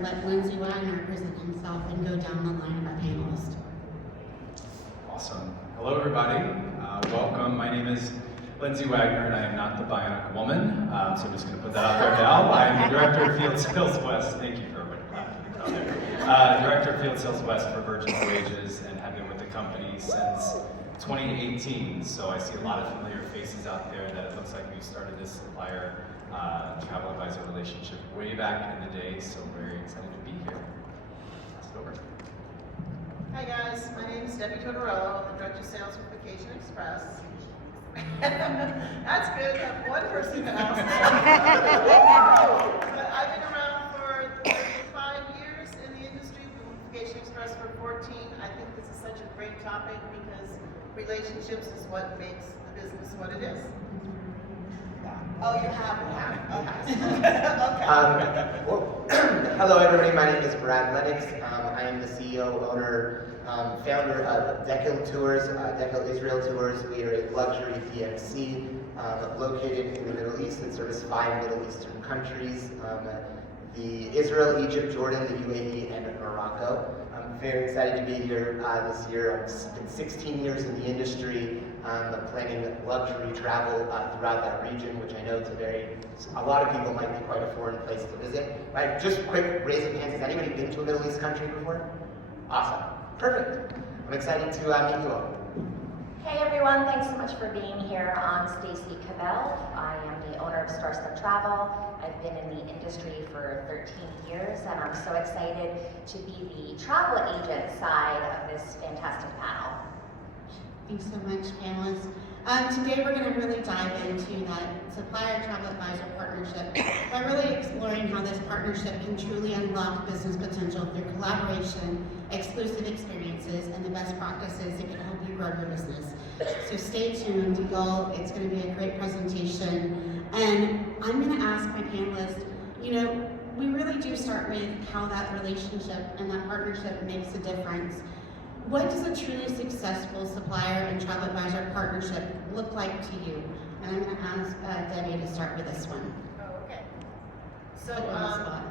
let Lindsay Wagner present himself and go down the line of our panelists. Awesome. Hello, everybody. Welcome. My name is Lindsay Wagner, and I am not the bionic woman, so I'm just going to put that out there now. I am the Director of Field Sales West. Thank you for everybody clapping out there. Director of Field Sales West for Virgin Voyages, and have been with the company since 2018. So I see a lot of familiar faces out there that it looks like we started this supplier travel advisor relationship way back in the day, so very excited to be here. Let's go over. Hi guys, my name is Debbie Tortorello. I'm the Director of Sales for Vacation Express. That's good, I have one person in the house. But I've been around for 35 years in the industry, been with Vacation Express for 14. I think this is such a great topic because relationships is what makes the business what it is. Oh, you have. Okay. Well, hello everybody, my name is Brad Lennox. I am the CEO, owner, founder of Dekel Tours, Dekel Israel Tours. We are a luxury DMC located in the Middle East and service 5 Middle Eastern countries. The Israel, Egypt, Jordan, the UAE, and Morocco. I'm very excited to be here this year. I've been 16 years in the industry, planning luxury travel throughout that region, which I know a lot of people might be quite a foreign place to visit. Right, just quick raise of hands, has anybody been to a Middle East country before? Awesome, perfect. I'm excited to meet you all. Hey everyone, thanks so much for being here. I'm Stacy Cabell. I am the owner of Starstep Travel. I've been in the industry for 13 years, and I'm so excited to be the travel agent side of this fantastic panel. Thanks so much, panelists. Today we're going to really dive into that supplier travel advisor partnership by really exploring how this partnership can truly unlock business potential through collaboration, exclusive experiences, and the best practices that can help you grow your business. So stay tuned, y'all. It's going to be a great presentation. And I'm going to ask my panelists, we really do start with how that relationship and that partnership makes a difference. What does a truly successful supplier and travel advisor partnership look like to you? And I'm going to ask Debbie to start with this one. Oh, okay. So, I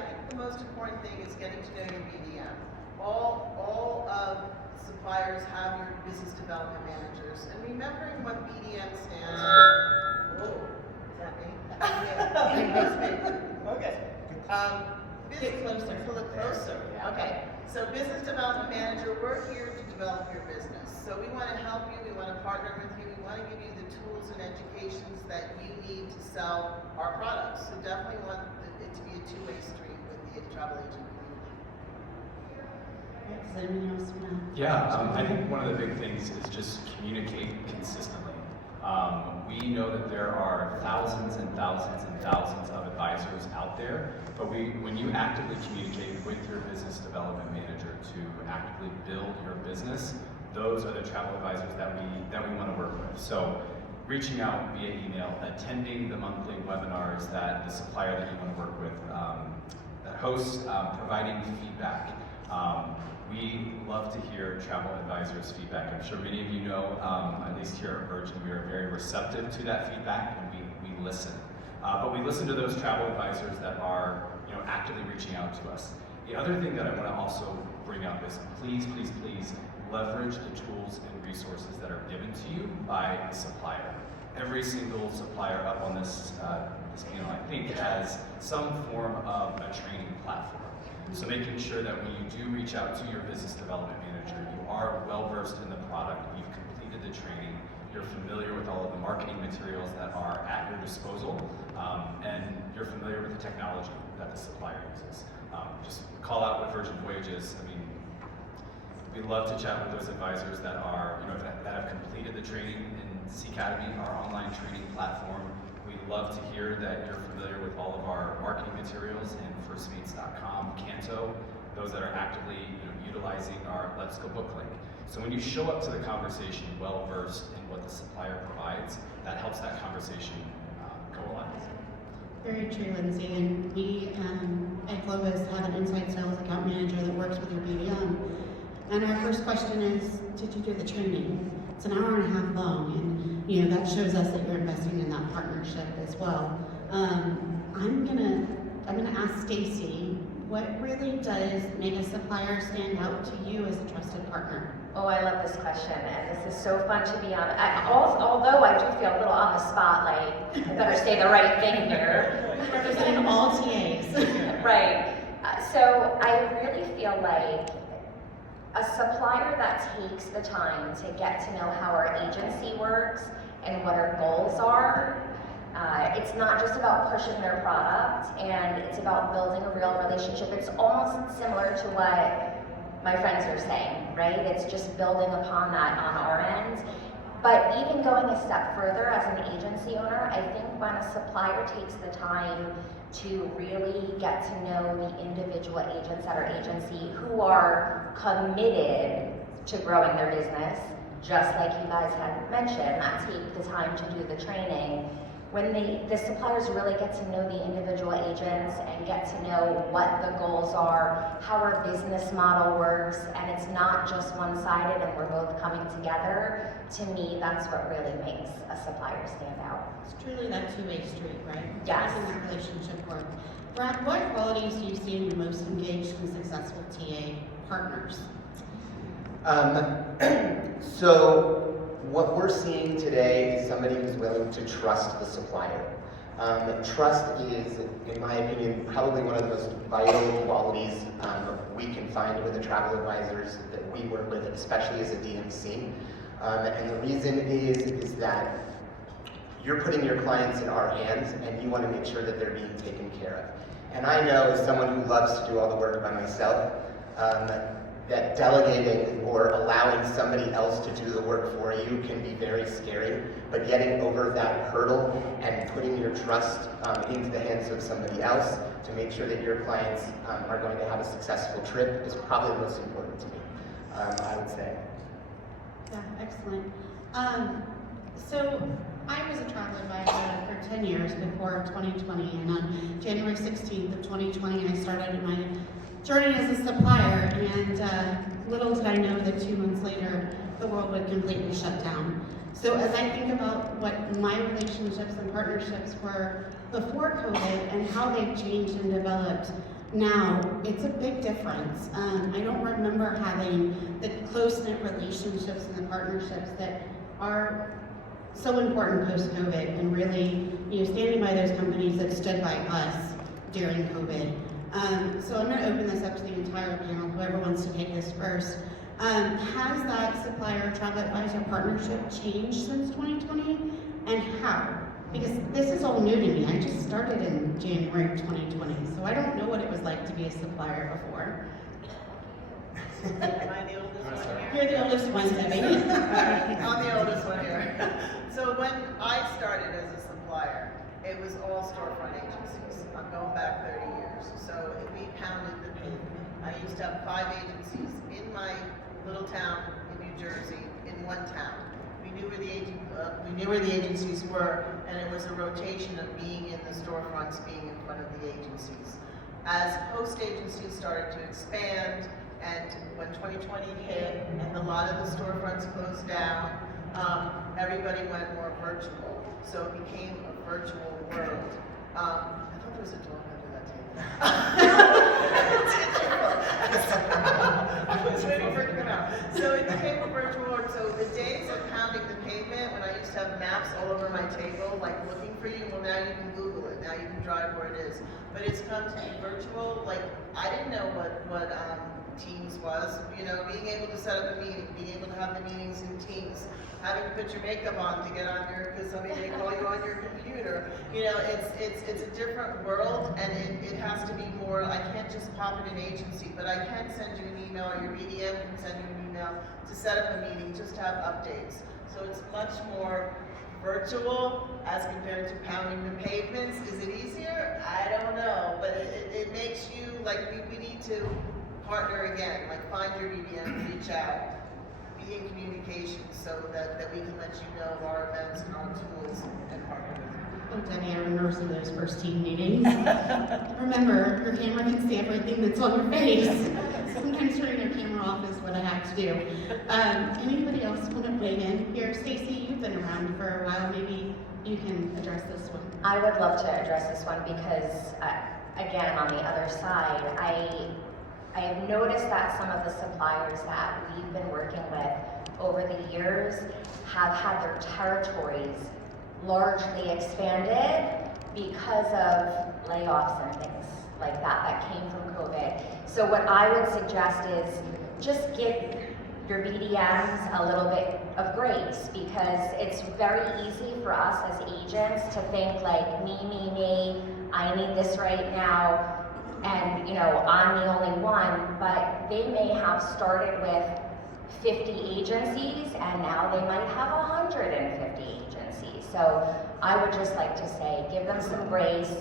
think the most important thing is getting to know your BDM. All of suppliers have your business development managers, and remembering what BDM stands for. Whoa, is that me? Yeah. Okay. Get closer. A little closer. Okay. So business development manager, we're here to develop your business. So we want to help you, we want to partner with you, we want to give you the tools and educations that you need to sell our products. So definitely want it to be a two-way street with the travel agent community. Does anyone else want to? Yeah, I think one of the big things is just communicate consistently. We know that there are thousands and thousands and thousands of advisors out there, but when you actively communicate with your business development manager to actively build your business, those are the travel advisors that we want to work with. So reaching out via email, attending the monthly webinars that the supplier that you want to work with that hosts, providing feedback. We love to hear travel advisors' feedback. I'm sure many of you know, at least here at Virgin, we are very receptive to that feedback, and we listen. But we listen to those travel advisors that are actively reaching out to us. The other thing that I want to also bring up is please, please, please leverage the tools and resources that are given to you by the supplier. Every single supplier up on this panel, I think, has some form of a training platform. So making sure that when you do reach out to your business development manager, you are well versed in the product, you've completed the training, you're familiar with all of the marketing materials that are at your disposal, and you're familiar with the technology that the supplier uses. Just call out with Virgin Voyages. I mean, we love to chat with those advisors that are, that have completed the training in C Academy, our online training platform. We love to hear that you're familiar with all of our marketing materials in firstmates.com, Canto, those that are actively utilizing our Let's Go book link. So when you show up to the conversation well versed in what the supplier provides, that helps that conversation go a lot easier. Very true, Lindsay. And we at Globus have an inside sales account manager that works with your BDM. And our first question is, did you do the training? It's an hour and a half long, and that shows us that you're investing in that partnership as well. I'm gonna what really does make a supplier stand out to you as a trusted partner? Oh, I love this question, and this is so fun to be on. Although I do feel a little on the spot, like I better say the right thing here. Representing all TAs. Right. So I really feel like a supplier that takes the time to get to know how our agency works and what our goals are. It's not just about pushing their product, and it's about building a real relationship. It's almost similar to what my friends are saying, right? It's just building upon that on our end. But even going a step further as an agency owner, I think when a supplier takes the time to really get to know the individual agents at our agency who are committed to growing their business, just like you guys had mentioned, that take the time to do the training. When the suppliers really get to know the individual agents and get to know what the goals are, how our business model works, and it's not just one-sided and we're both coming together, to me, that's what really makes a supplier stand out. It's truly that two-way street, right? Yes. Making that relationship work. Brad, what qualities do you see in your most engaged and successful TA partners? So what we're seeing today is somebody who's willing to trust the supplier. Trust is, in my opinion, probably one of the most vital qualities we can find with the travel advisors that we work with, especially as a DMC. And the reason is that you're putting your clients in our hands and you want to make sure that they're being taken care of. And I know, as someone who loves to do all the work by myself, that delegating or allowing somebody else to do the work for you can be very scary, but getting over that hurdle and putting your trust into the hands of somebody else to make sure that your clients are going to have a successful trip is probably the most important to me, I would say. Yeah, excellent. So I was a travel advisor for 10 years before 2020, and on January 16th of 2020, I started my journey as a supplier, and little did I know that 2 months later, the world would completely shut down. So as I think about what my relationships and partnerships were before COVID and how they've changed and developed now, it's a big difference. I don't remember having the close-knit relationships and the partnerships that are so important post-COVID, and really, standing by those companies that stood by us during COVID. So I'm going to open this up to the entire panel, whoever wants to take this first. Has that supplier travel advisor partnership changed since 2020, and how? Because this is all new to me. I just started in January of 2020, so I don't know what it was like to be a supplier before. Am I the oldest one here? You're the oldest one, Debbie. I'm the oldest one here. So when I started as a supplier, it was all storefront agencies. I'm going back 30 years. So we pounded the pavement. I used to have 5 agencies in my little town in New Jersey, in one town. We knew where the agencies were, and it was a rotation of being in the storefronts, being in front of the agencies. As host agencies started to expand, and when 2020 hit and a lot of the storefronts closed down, everybody went more virtual. So it became a virtual world. I thought there was a dog under that table. I was waiting for it to come out. So it became a virtual world. So the days of pounding the pavement, when I used to have maps all over my table, like looking for you, well, now you can Google it. Now you can drive where it is. But it's come to be virtual. Like, I didn't know what Teams was, being able to set up a meeting, being able to have the meetings in Teams, having to put your makeup on to get on because somebody may call you on your computer. It's a different world, and it has to be more. I can't just pop in an agency, but I can send you an email, or your BDM can send you an email to set up a meeting, just to have updates. So it's much more virtual as compared to pounding the pavements. Is it easier? I don't know, but it makes you, like, we need to partner again, like find your BDM, reach out, be in communication so that we can let you know of our events and our tools and partner with you. Oh, Debbie, I remember some of those first team meetings. Remember, your camera can see everything that's on your face. Sometimes turning your camera off is what I have to do. Anybody else want to weigh in here? Stacy, you've been around for a while. Maybe you can address this one. I would love to address this one because, again, on the other side, I have noticed that some of the suppliers that we've been working with over the years have had their territories largely expanded because of layoffs and things like that came from COVID. So what I would suggest is just give your BDMs a little bit of grace, because it's very easy for us as agents to think like me, I need this right now, and I'm the only one, but they may have started with 50 agencies and now they might have 150 agencies. So I would just like to say, give them some grace.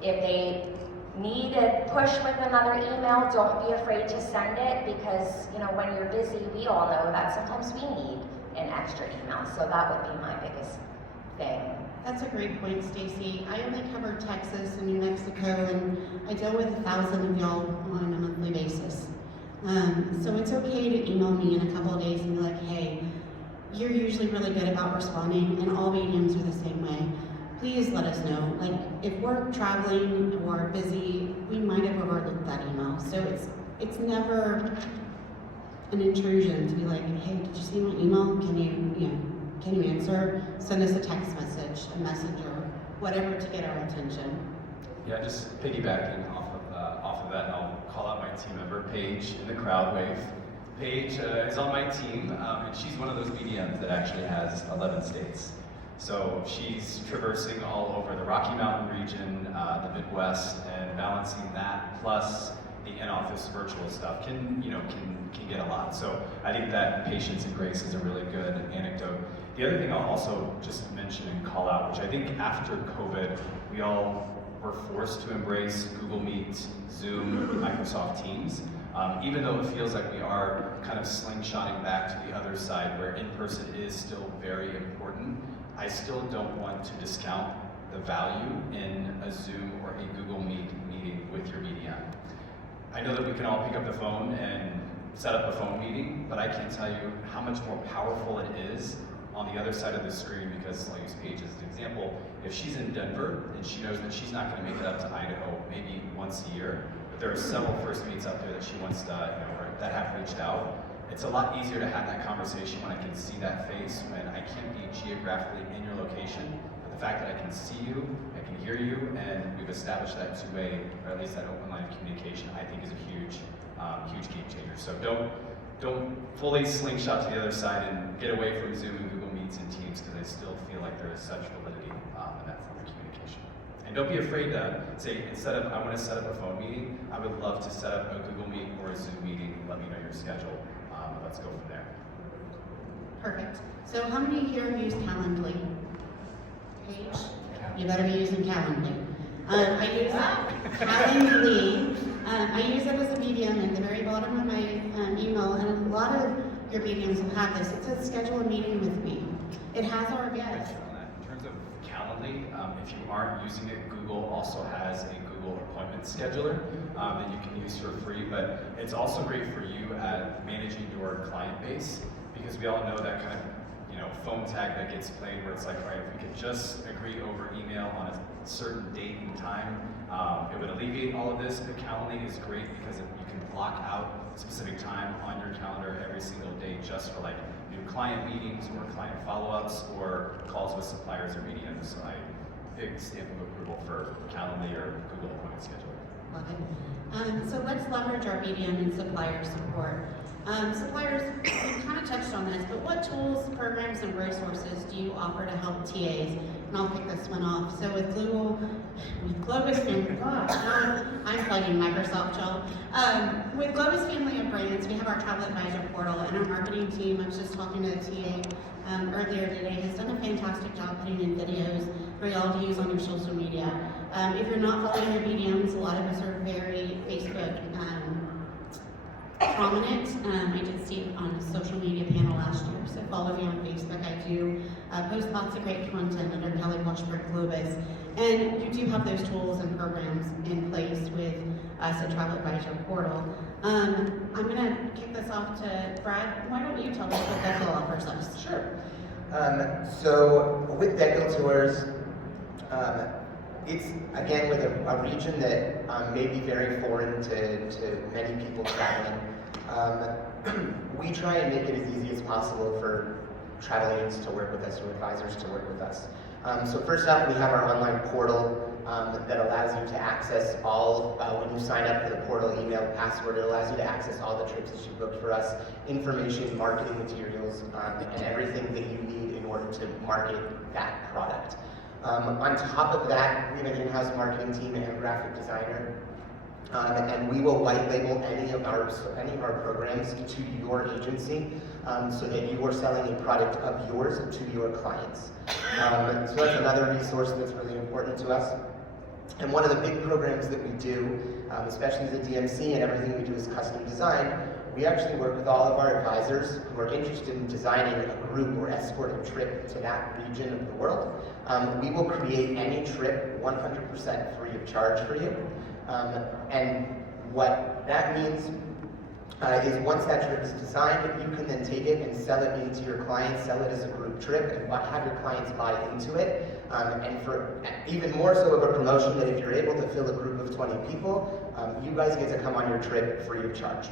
If they need a push with another email, don't be afraid to send it, because when you're busy, we all know that sometimes we need an extra email. So that would be my biggest thing. That's a great point, Stacy. I only cover Texas and New Mexico, and I deal with 1,000 of y'all on a monthly basis. So it's okay to email me in a couple of days and be like, hey, you're usually really good about responding, and all mediums are the same way. Please let us know. Like, if we're traveling or busy, we might have overlooked that email. So it's never an intrusion to be like, hey, did you see my email? Can you answer? Send us a text message, a messenger, whatever to get our attention. Yeah, just piggybacking off of that, and I'll call out my team member, Paige, in the crowd wave. Paige is on my team, and she's one of those BDMs that actually has 11 states. So she's traversing all over the Rocky Mountain region, the Midwest, and balancing that plus the in-office virtual stuff can get a lot. So I think that patience and grace is a really good anecdote. The other thing I'll also just mention and call out, which I think after COVID, we all were forced to embrace Google Meet, Zoom, Microsoft Teams. Even though it feels like we are kind of slingshotting back to the other side where in-person is still very important, I still don't want to discount the value in a Zoom or a Google Meet meeting with your BDM. I know that we can all pick up the phone and set up a phone meeting, but I can't tell you how much more powerful it is on the other side of the screen, because I'll use Paige as an example. If she's in Denver and she knows that she's not going to make it up to Idaho maybe once a year, but there are several first meets out there that she wants to, or that have reached out, it's a lot easier to have that conversation when I can see that face, when I can't be geographically in your location. But the fact that I can see you, I can hear you, and we've established that two-way, or at least that open line of communication, I think is a huge game changer. So don't fully slingshot to the other side and get away from Zoom and Google Meets and Teams, because I still feel like there is such validity in that form of communication. And don't be afraid to say, instead of I want to set up a phone meeting, I would love to set up a Google Meet or a Zoom meeting. Let me know your schedule. Let's go from there. Perfect. So how many here use Calendly? Paige? You better be using Calendly. I use Calendly. I use it as a medium at the very bottom of my email, and a lot of your mediums will have this. It says schedule a meeting with me. It has our guest. In terms of Calendly, if you aren't using it, Google also has a Google appointment scheduler that you can use for free, but it's also great for you at managing your client base, because we all know that kind of phone tag that gets played where it's like, all right, if we could just agree over email on a certain date and time, it would alleviate all of this. But Calendly is great because you can block out specific time on your calendar every single day just for like new client meetings or client follow-ups or calls with suppliers or BDMs. So big stamp of approval for Calendly or Google Appointment Scheduler. Love it. So let's leverage our BDM and supplier support. Suppliers, we kind of touched on this, but what tools, programs, and resources do you offer to help TAs? And I'll pick this one off. So with Globus Family, gosh, I'm plugging Microsoft, y'all. With Globus Family of Brands, we have our travel advisor portal, and our marketing team, I was just talking to the TA earlier today, has done a fantastic job putting in videos for y'all to use on your social media. If you're not following your BDMs, a lot of us are very Facebook prominent. I did see it on a social media panel last year, so follow me on Facebook. I do post lots of great content under Kelly Washburn Globus. And you do have those tools and programs in place with us at Travel Advisor Portal. I'm going to kick this off to Brad. Why don't you tell us what Deco offers us? Sure. So with Deco Tours, It's, again, with a region that may be very foreign to many people traveling. We try and make it as easy as possible for travel agents to work with us, or advisors to work with us. So first off, we have our online portal that allows you to access all, when you sign up for the portal, email, password, it allows you to access all the trips that you booked for us, information, marketing materials, and everything that you need in order to market that product. On top of that, we have an in-house marketing team and a graphic designer. And we will white label any of our programs to your agency, so that you are selling a product of yours to your clients. So that's another resource that's really important to us. And one of the big programs that we do, especially as a DMC, and everything we do is custom design, we actually work with all of our advisors who are interested in designing a group or escort a trip to that region of the world. We will create any trip 100% free of charge for you. And what that means is once that trip is designed, you can then take it and sell it into your clients, sell it as a group trip, and have your clients buy into it. And for even more so of a promotion, that if you're able to fill a group of 20 people, you guys get to come on your trip free of charge.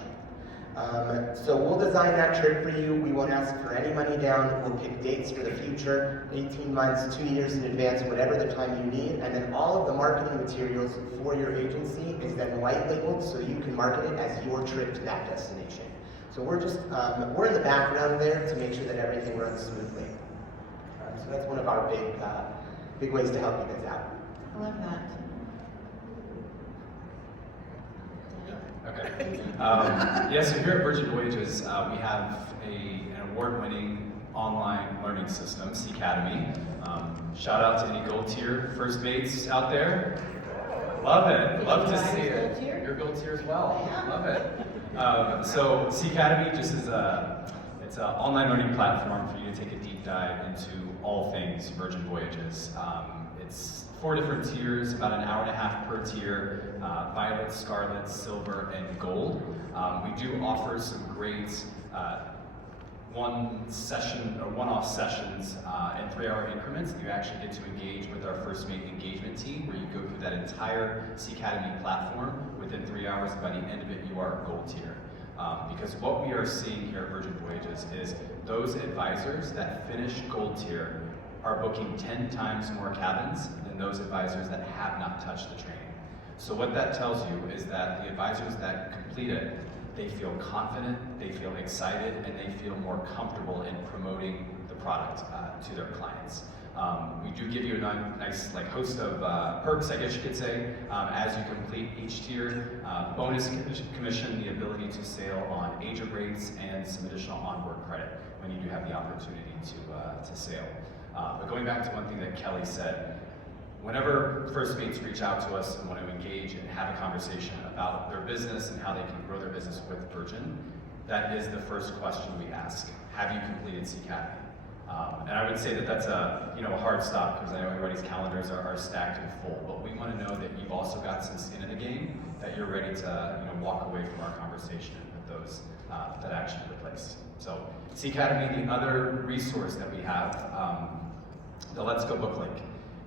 So we'll design that trip for you. We won't ask for any money down. We'll pick dates for the future, 18 months, 2 years in advance, whatever the time you need. And then all of the marketing materials for your agency is then white labeled, so you can market it as your trip to that destination. So we're just, we're in the background there to make sure that everything runs smoothly. So that's one of our big ways to help you guys out. I love that. Okay. Yeah, so here at Virgin Voyages, we have an award-winning online learning system, Academy. Shout out to any gold tier first mates out there. Love it. Love to see it. You're gold tier as well. Love it. So Academy just is it's an online learning platform for you to take a deep dive into all things Virgin Voyages. It's 4 different tiers, about an hour and a half per tier, violet, scarlet, silver, and gold. We do offer some great one-off sessions in 3-hour increments. You actually get to engage with our first mate engagement team, where you go through that entire Academy platform within 3 hours, and by the end of it, you are gold tier. Because what we are seeing here at Virgin Voyages is those advisors that finish gold tier are booking 10 times more cabins than those advisors that have not touched the training. So what that tells you is that the advisors that complete it, they feel confident, they feel excited, and they feel more comfortable in promoting the product to their clients. We do give you a nice host of perks, I guess you could say, as you complete each tier. Bonus commission, the ability to sail on agent rates, and some additional onboard credit when you do have the opportunity to sail. But going back to one thing that Kelly said, whenever first mates reach out to us and want to engage and have a conversation about their business and how they can grow their business with Virgin, that is the first question we ask. Have you completed Academy? And I would say that that's a hard stop, because I know everybody's calendars are stacked and full, but we want to know that you've also got some skin in the game, that you're ready to walk away from our conversation and put those that action into place. So Academy, the other resource that we have, the Let's Go book link.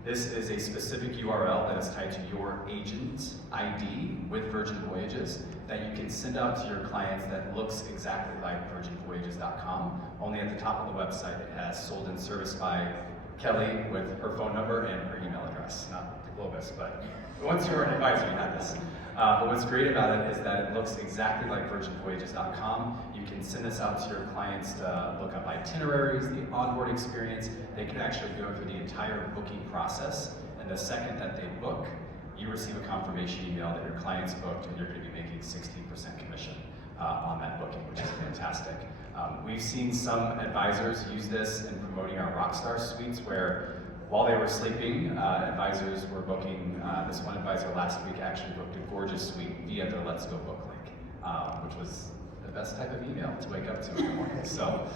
This is a specific URL that is tied to your agent's ID with Virgin Voyages that you can send out to your clients that looks exactly like virginvoyages.com. Only at the top of the website it has sold and serviced by Kelly with her phone number and her email address. Not the Globus, but once you're an advisor, you have this. But what's great about it is that it looks exactly like virginvoyages.com. You can send this out to your clients to look up itineraries, the onboard experience. They can actually go through the entire booking process, and the second that they book, you receive a confirmation email that your client's booked, and you're going to be making 16% commission on that booking, which is fantastic. We've seen some advisors use this in promoting our Rockstar Suites, where while they were sleeping, advisors were booking. This one advisor last week actually booked a gorgeous suite via their Let's Go book link, which was the best type of email to wake up to in the morning. So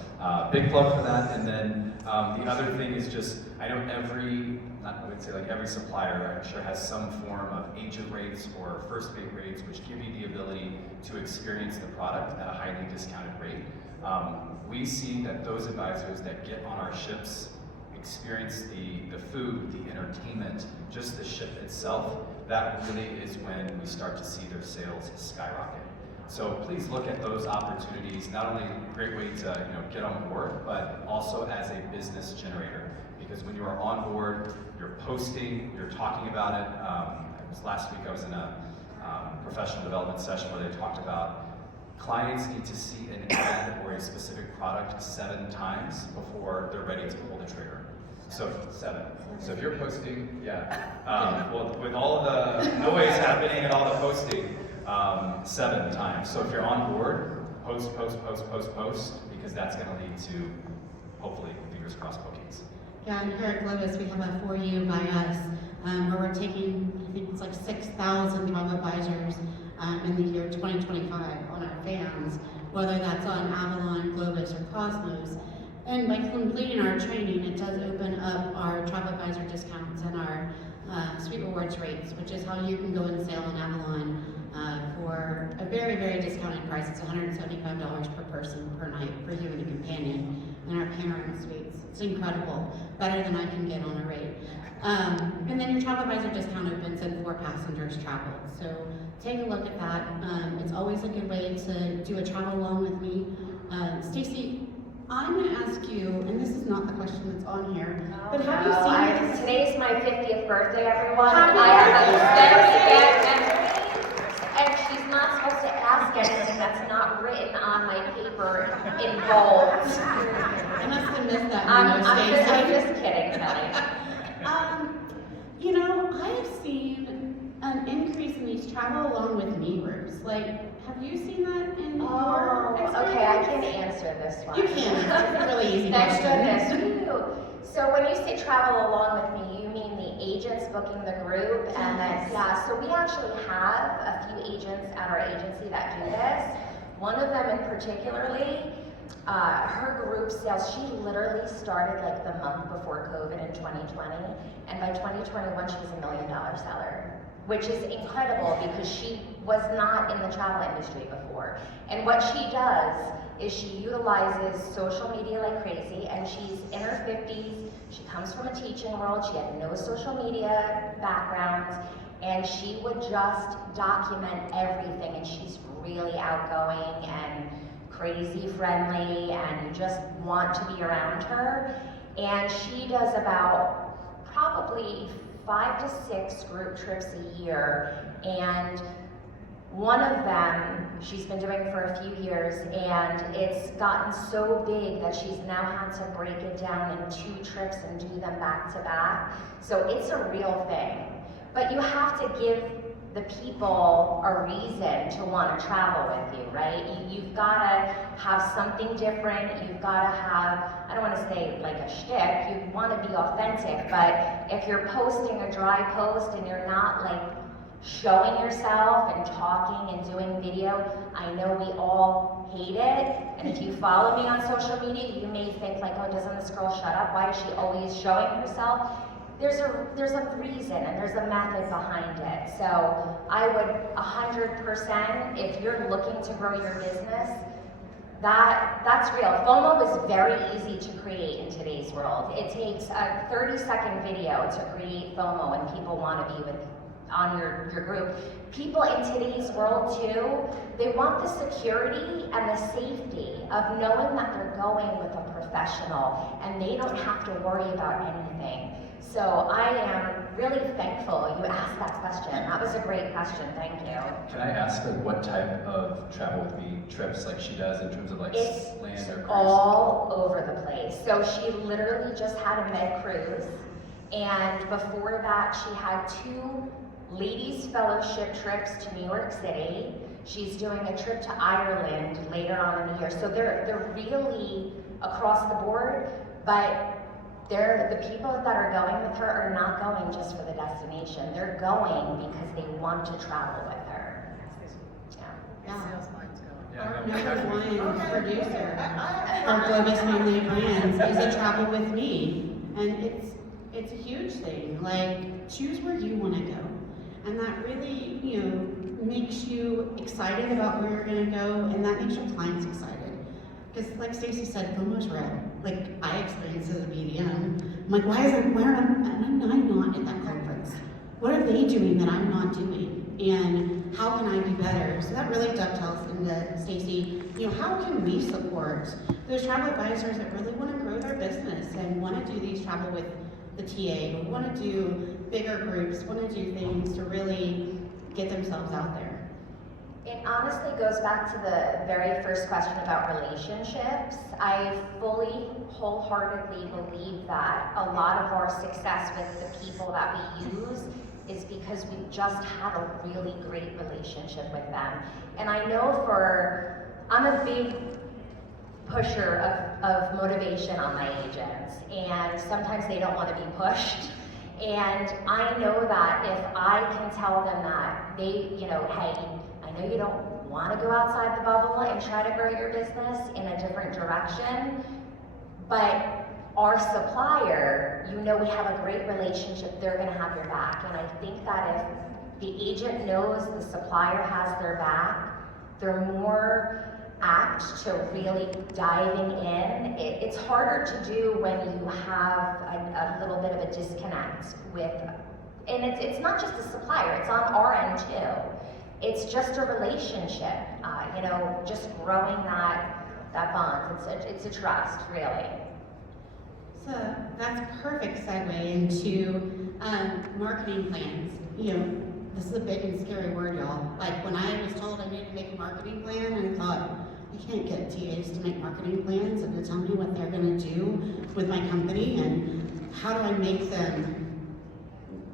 big plug for that. And then the other thing is just, I know every supplier, I'm sure, has some form of agent rates or first mate rates, which give you the ability to experience the product at a highly discounted rate. We see that those advisors that get on our ships experience the food, the entertainment, just the ship itself, that really is when we start to see their sales skyrocket. So please look at those opportunities, not only a great way to get on board, but also as a business generator. Because when you are on board, you're posting, you're talking about it. Last week I was in a professional development session where they talked about clients need to see an ad or a specific product 7 times before they're ready to pull the trigger. So 7. So if you're posting, well, with all of the noise happening and all the posting, 7 times. So if you're on board, post, because that's going to lead to, hopefully, fingers crossed, bookings. Yeah, and here at Globus, we have a For You by Us, where we're taking, I think it's like 6,000 travel advisors in the year 2025 on our fans, whether that's on Avalon, Globus, or Cosmos. And by completing our training, it does open up our travel advisor discounts and our Sweet Rewards rates, which is how you can go and sail on Avalon for a very, very discounted price. It's $175 per person per night for you and a companion in our panorama suites. It's incredible, better than I can get on a rate. And then your travel advisor discount opens and 4 passengers travel. So take a look at that. It's always a good way to do a travel along with me. Stacy, I'm going to ask you, and this is not the question that's on here, but have you seen this? Today's my 50th birthday, everyone. Happy I have a birthday! very bad memory, and she's not supposed to ask anything that's not written on my paper in bold. I must have missed that I'm one, just kidding, Kelly. I have seen an increase in these travel along with me groups. Like, have you seen that in your experience? Okay, I can answer this one. You can. It's a really easy Thank question. goodness. Whew. So when you say travel along with me, you mean the agents booking the group, and then so we actually have a few agents at our agency that do this. One of them in particularly, her group sales, she literally started like the month before COVID in 2020, and by 2021 she was $1 million seller, which is incredible because she was not in the travel industry before. And what she does is she utilizes social media like crazy, and she's in her 50s, she comes from a teaching world, she had no social media background, and she would just document everything, and she's really outgoing and crazy friendly, and you just want to be around her. And she does about probably 5 to 6 group trips a year, and one of them she's been doing for a few years, and it's gotten so big that she's now had to break it down in 2 trips and do them back to back. So it's a real thing, but you have to give the people a reason to want to travel with you, right? You've got to have something different. You've got to have, I don't want to say like a shtick, you want to be authentic, but if you're posting a dry post and you're not like showing yourself and talking and doing video, I know we all hate it. And if you follow me on social media, you may think like, oh, doesn't this girl shut up? Why is she always showing herself? There's a reason and there's a method behind it. So I would 100%, if you're looking to grow your business, that's real. FOMO is very easy to create in today's world. It takes a 30-second video to create FOMO when people want to be on your group. People in today's world too, they want the security and the safety of knowing that they're going with a professional and they don't have to worry about anything. So I am really thankful you asked that question. That was a great question, thank you. Can I ask what type of travel with me trips like she does in terms of like land or cruise? All over the place. So she literally just had a med cruise, and before that she had 2 ladies fellowship trips to New York City. She's doing a trip to Ireland later on in the year. So they're really across the board, but the people that are going with her are not going just for the destination. They're going because they want to travel with her. Yeah. Sales mine's going. Our number 1 producer for Globus Family of Brands is a travel with me, and it's a huge thing. Like, choose where you want to go, and that really makes you excited about where you're going to go, and that makes your clients excited. Because, like Stacy said, FOMO's real. like I experienced as a BDM. I'm like, why am I not at that conference? What are they doing that I'm not doing? And how can I be better? So that really dovetails into Stacy. You know, how can we support those travel advisors that really want to grow their business and want to do these travel with the TA, or want to do bigger groups, want to do things to really get themselves out there? It honestly goes back to the very first question about relationships. I fully, wholeheartedly believe that a lot of our success with the people that we use is because we've just had a really great relationship with them. And I know I'm a big pusher of motivation on my agents, and sometimes they don't want to be pushed. And I know that if I can tell them that they, you know, hey, I know you don't want to go outside the bubble and try to grow your business in a different direction, but our supplier, you know, we have a great relationship, they're going to have your back. And I think that if the agent knows the supplier has their back, they're more apt to really diving in. It's harder to do when you have a little bit of a disconnect with, and it's not just the supplier, it's on our end too. It's just a relationship, you know, just growing that bond. It's a trust, really. So that's a perfect segue into marketing plans. You know, this is a big and scary word, y'all. Like when I was told I needed to make a marketing plan, I thought, I can't get TAs to make marketing plans and to tell me what they're gonna do with my company, and how do I make them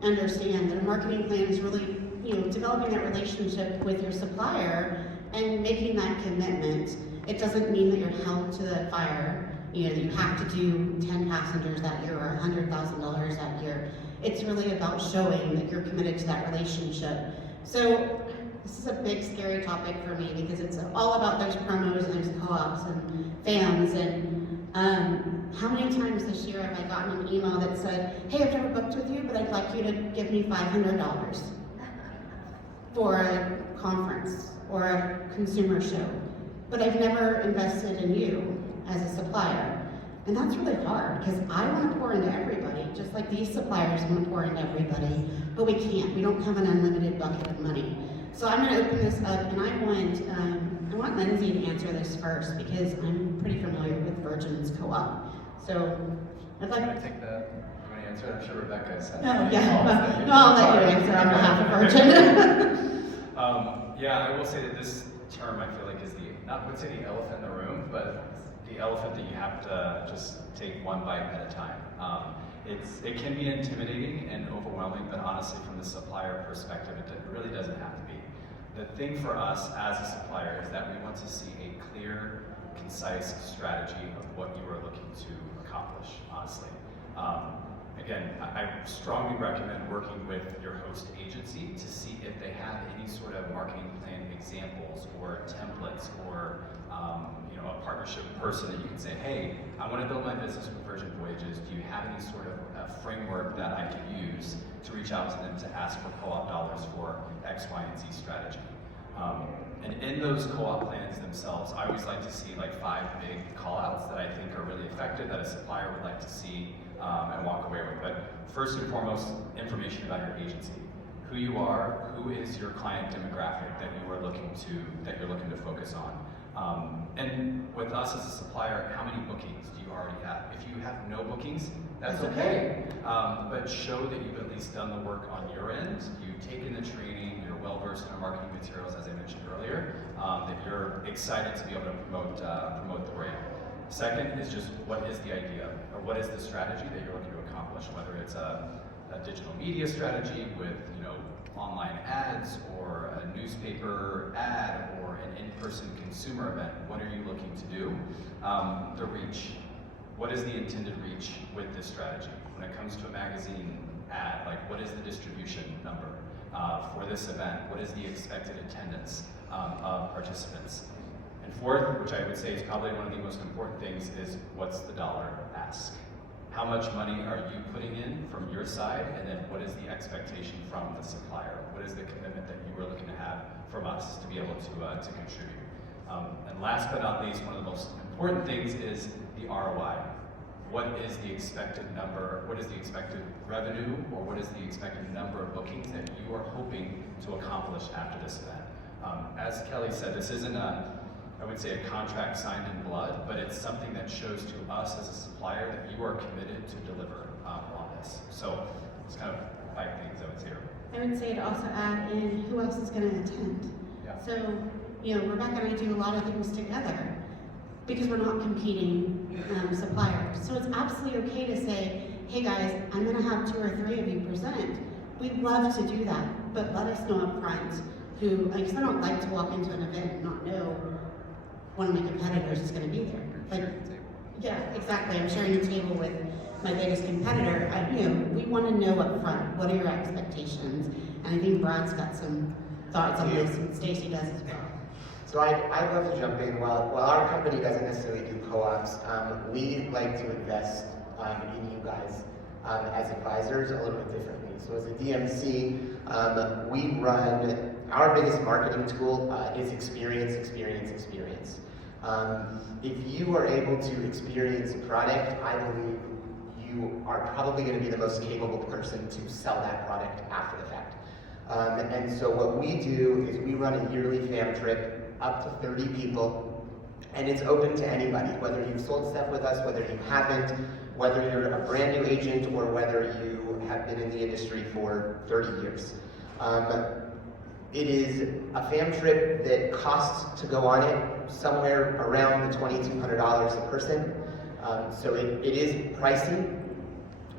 understand that a marketing plan is really, you know, developing that relationship with your supplier and making that commitment. It doesn't mean that you're held to the fire, you know, that you have to do 10 passengers that year or $100,000 that year. It's really about showing that you're committed to that relationship. So this is a big, scary topic for me because it's all about those promos and those co-ops and FAMs. And how many times this year have I gotten an email that said, hey, I've never booked with you, but I'd like you to give me $500 for a conference or a consumer show, but I've never invested in you as a supplier. And that's really hard because I want to pour into everybody, just like these suppliers want to pour into everybody, but we can't. We don't have an unlimited bucket of money. So I'm going to open this up, and I want Lindsay to answer this first because I'm pretty familiar with Virgin's co-op. So I'd like to take that. You want to answer it? I'm sure Rebecca said. No, yeah, no, I'll let you answer on behalf of Virgin. Yeah, I will say that this term I feel like is not would say the elephant in the room, but the elephant that you have to just take one bite at a time. It can be intimidating and overwhelming, but honestly, from the supplier perspective, it really doesn't have to be. The thing for us as a supplier is that we want to see a clear, concise strategy of what you are looking to accomplish, honestly. Again, I strongly recommend working with your host agency to see if they have any sort of marketing plan examples or templates or you know, a partnership person that you can say, hey, I want to build my business with Virgin Voyages. Do you have any sort of framework that I can use to reach out to them to ask for co-op dollars for X, Y, and Z strategy? And in those co-op plans themselves, I always like to see like 5 big call-outs that I think are really effective that a supplier would like to see and walk away with. But first and foremost, information about your agency. Who you are, who is your client demographic that you're looking to focus on. And with us as a supplier, how many bookings do you already have? If you have no bookings, that's okay. But show that you've at least done the work on your end. You've taken the training, you're well versed in our marketing materials, as I mentioned earlier, that you're excited to be able to promote the brand. Second is just what is the idea, or what is the strategy that you're looking to accomplish, whether it's a digital media strategy with, you know, online ads or a newspaper ad or an in-person consumer event. What are you looking to do? The reach. What is the intended reach with this strategy? When it comes to a magazine ad, like what is the distribution number for this event? What is the expected attendance of participants? And fourth, which I would say is probably one of the most important things, is what's the dollar ask? How much money are you putting in from your side, and then what is the expectation from the supplier? What is the commitment that you are looking to have from us to be able to contribute? And last but not least, one of the most important things is the ROI. what is the expected number, what is the expected revenue, or what is the expected number of bookings that you are hoping to accomplish after this event. As Kelly said, this isn't I would say a contract signed in blood, but it's something that shows to us as a supplier that you are committed to deliver on this. So it's kind of 5 things I would say. I would say to also add in who else is going to attend. Yeah. So, Rebecca and I do a lot of things together because we're not competing suppliers. So it's absolutely okay to say, hey guys, I'm going to have 2 or 3 of you present. We'd love to do that, but let us know up front who, because I don't like to walk into an event and not know one of my competitors is going to be there. Like, yeah, exactly. I'm sharing a table with my biggest competitor. We want to know up front, what are your expectations? And I think Brad's got some thoughts on this, and Stacy does as well. So I'd love to jump in. While our company doesn't necessarily do co-ops, we like to invest in you guys as advisors a little bit differently. So as a DMC, we run, our biggest marketing tool is experience. If you are able to experience a product, I believe you are probably going to be the most capable person to sell that product after the fact. And so what we do is we run a yearly fam trip, up to 30 people, and it's open to anybody, whether you've sold stuff with us, whether you haven't, whether you're a brand new agent, or whether you have been in the industry for 30 years. It is a fam trip that costs to go on it somewhere around the $2,200 a person. So it is pricey,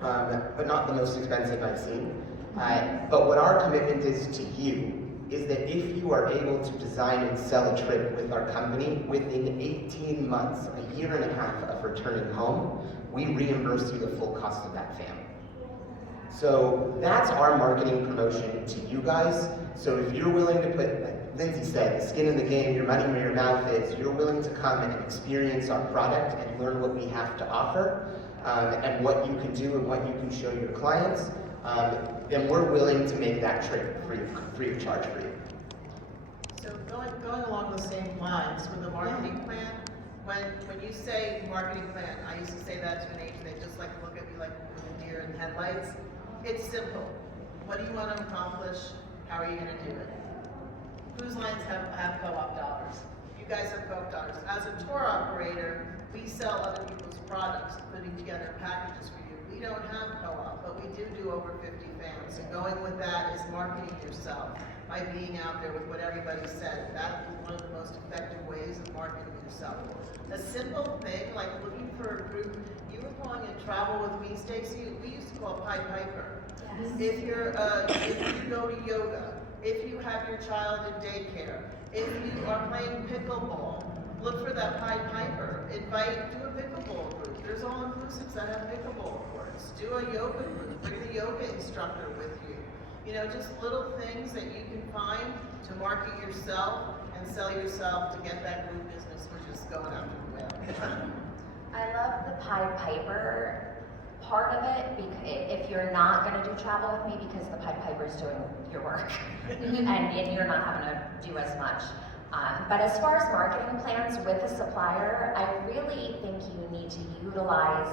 but not the most expensive I've seen. But what our commitment is to you is that if you are able to design and sell a trip with our company within 18 months, a year and a half of returning home, we reimburse you the full cost of that fam. So that's our marketing promotion to you guys. So if you're willing to put, like Lindsay said, the skin in the game, your money where your mouth is, you're willing to come and experience our product and learn what we have to offer, and what you can do and what you can show your clients, then we're willing to make that trip free of charge for you. So going along the same lines with the marketing plan, when you say marketing plan, I used to say that to an agent, they just like to look at me like a deer in headlights. It's simple. What do you want to accomplish? How are you going to do it? Cruise lines have co-op dollars. You guys have co-op dollars. As a tour operator, we sell other people's products, putting together packages for you. We don't have co-op, but we do over 50 fans. So going with that is marketing yourself by being out there with what everybody said. That is one of the most effective ways of marketing yourself. A simple thing like looking for a group. You were calling it travel with me, Stacy. We used to call Pied Piper. Yes. If you go to yoga, if you have your child in daycare, if you are playing pickleball, look for that Pied Piper. Do a pickleball group. There's all inclusives that have pickleball courts. Do a yoga group. Bring the yoga instructor with you. Just little things that you can find to market yourself and sell yourself to get that group business, which is going after the whale. I love the Pied Piper part of it, because if you're not going to do travel with me, because the Pied Piper is doing your work and you're not having to do as much. But as far as marketing plans with a supplier, I really think you need to utilize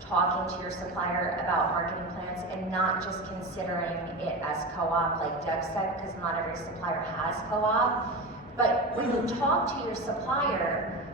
talking to your supplier about marketing plans and not just considering it as co-op, like Doug said, because not every supplier has co-op. But when you talk to your supplier,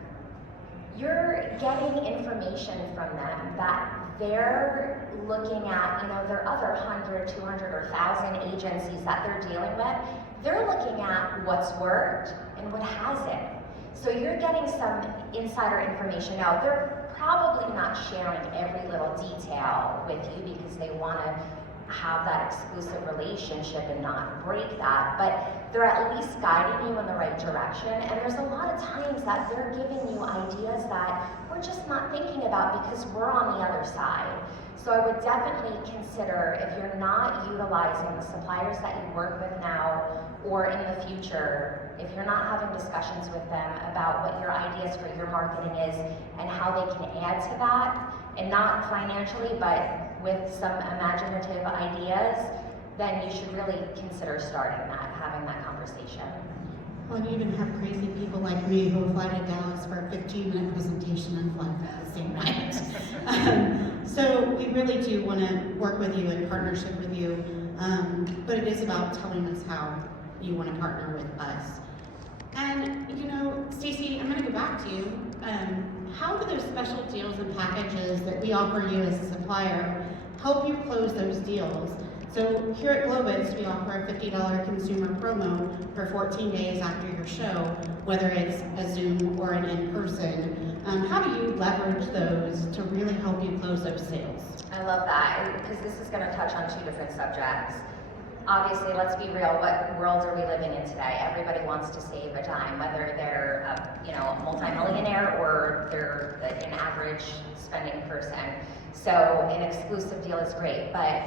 you're getting information from them that they're looking at, their other 100, 200, or 1,000 agencies that they're dealing with. They're looking at what's worked and what hasn't. So you're getting some insider information. Now, they're probably not sharing every little detail with you because they want to have that exclusive relationship and not break that, but they're at least guiding you in the right direction. And there's a lot of times that they're giving you ideas that we're just not thinking about because we're on the other side. So I would definitely consider, if you're not utilizing the suppliers that you work with now or in the future, if you're not having discussions with them about what your ideas for your marketing is and how they can add to that, and not financially, but with some imaginative ideas, then you should really consider starting that, having that conversation. Well, you even have crazy people like me who fly to Dallas for a 15-minute presentation and fly back the same night. So we really do want to work with you in partnership with you, but it is about telling us how you want to partner with us. And you know, Stacey, I'm going to go back to you. How do those special deals and packages that we offer you as a supplier help you close those deals? So here at Globus, we offer a $50 consumer promo for 14 days after your show, whether it's a Zoom or an in-person. How do you leverage those to really help you close those sales? I love that, because this is going to touch on two different subjects. Obviously, let's be real, what world are we living in today? Everybody wants to save a dime, whether they're a multi-millionaire or they're an average spending person. So an exclusive deal is great, but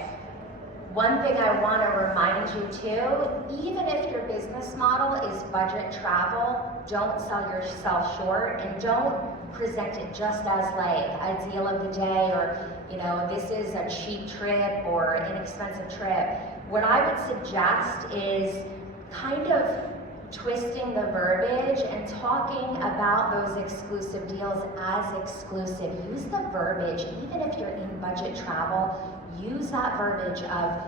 one thing I want to remind you too, even if your business model is budget travel, don't sell yourself short and don't present it just as like a deal of the day or, this is a cheap trip or an inexpensive trip. What I would suggest is kind of twisting the verbiage and talking about those exclusive deals as exclusive. Use the verbiage, even if you're in budget travel, use that verbiage of,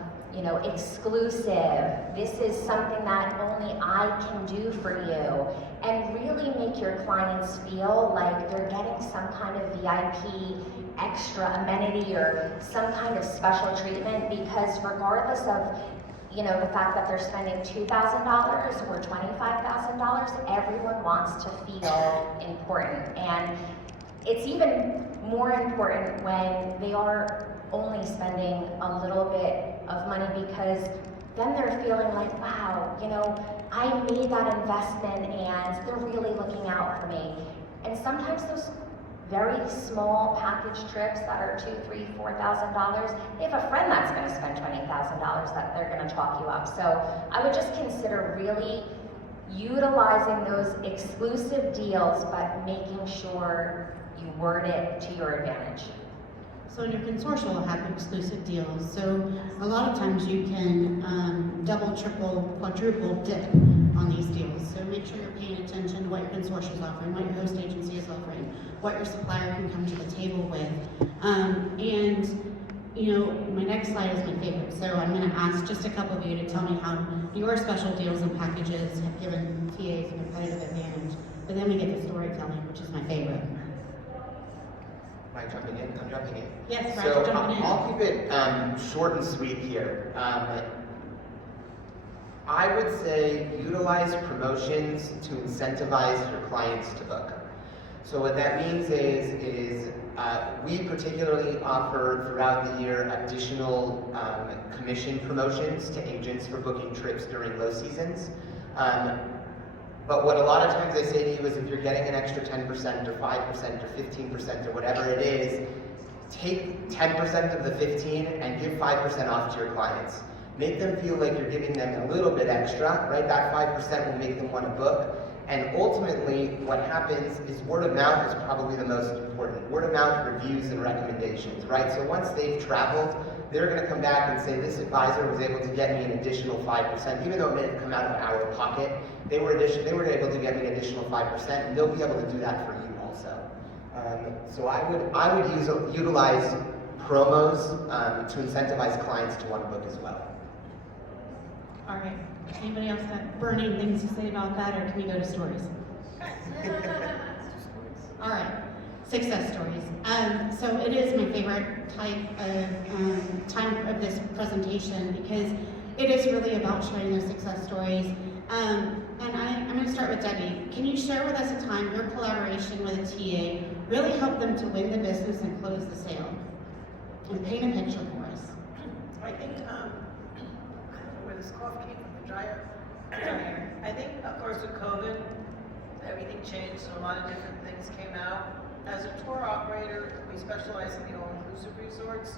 exclusive. This is something that only I can do for you. And really make your clients feel like they're getting some kind of VIP extra amenity or some kind of special treatment, because regardless of the fact that they're spending $2,000 or $25,000, everyone wants to feel important. And it's even more important when they are only spending a little bit of money, because then they're feeling like, wow, I made that investment and they're really looking out for me. And sometimes those very small package trips that are $2,000, $3,000, $4,000, they have a friend that's going to spend $20,000 that they're going to talk you up. So I would just consider really utilizing those exclusive deals, but making sure you word it to your advantage. So in your consortium will have exclusive deals. So a lot of times you can double, triple, quadruple dip on these deals. So make sure you're paying attention to what your consortium is offering, what your host agency is offering, what your supplier can come to the table with. My next slide is my favorite. So I'm going to ask just a couple of you to tell me how your special deals and packages have given TAs a competitive advantage. But then we get to storytelling, which is my favorite. Am I jumping in? I'm jumping in. Yes, right, So jumping in. I'll keep it short and sweet here. I would say utilize promotions to incentivize your clients to book. So what that means is we particularly offer throughout the year additional commission promotions to agents for booking trips during low seasons. But what a lot of times I say to you is if you're getting an extra 10% or 5% or 15% or whatever it is, take 10% of the 15 and give 5% off to your clients. Make them feel like you're giving them a little bit extra, right? That 5% will make them want to book. And ultimately, what happens is word of mouth is probably the most important. Word of mouth reviews and recommendations, right? So once they've traveled, they're going to come back and say, this advisor was able to get me an additional 5%, even though it may have come out of our pocket. They were able to get me an additional 5%, and they'll be able to do that for you also. So I would utilize promos to incentivize clients to want to book as well. All right. Anybody else got burning things to say about that, or can we go to stories? All right. Success stories. So it is my favorite type of time of this presentation, because it is really about sharing those success stories. And I'm going to start with Debbie. Can you share with us a time your collaboration with a TA really helped them to win the business and close the sale? And paint a picture for us. I think, I don't know where this cough came from, the dryer. I think, of course, with COVID, everything changed, and a lot of different things came out. As a tour operator, we specialize in the all-inclusive resorts.